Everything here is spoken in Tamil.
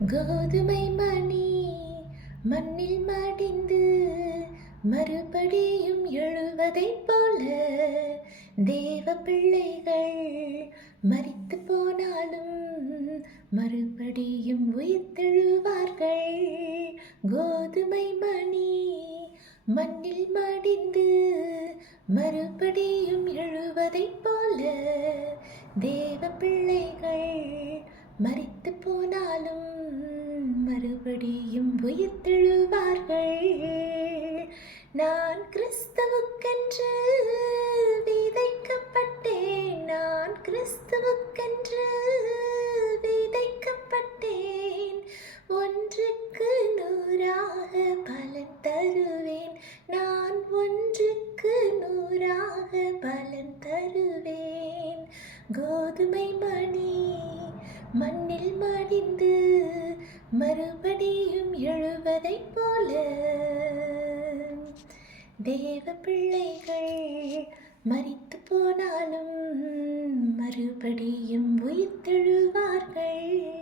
கோதுமை மணி மண்ணில் மடிந்து மறுபடியும் எழுவதைப் போல தேவ பிள்ளைகள் மரித்து போனாலும் மறுபடியும் உயிர்த்தெழுவார்கள். கோதுமை மணி மண்ணில் மடிந்து மறுபடியும் எழுவதைப் போல தேவ பிள்ளைகள் மரித்து போனாலும் மறுபடியும் உயிர்த்தெழுவார்கள். நான் கிறிஸ்துவுக்கென்று விதைக்கப்பட்டேன், நான் கிறிஸ்துவுக்கென்று விதைக்கப்பட்டேன். ஒன்றுக்கு நூறாக பலன் தருவேன், நான் ஒன்றுக்கு நூறாக பலன் தருவேன். கோதுமை மணி மண்ணில் மடிந்து மறுபடியும் எழுவதைப் போல தேவ பிள்ளைகள் மரித்து போனாலும் மறுபடியும் உயிர்த்தெழுவார்கள்.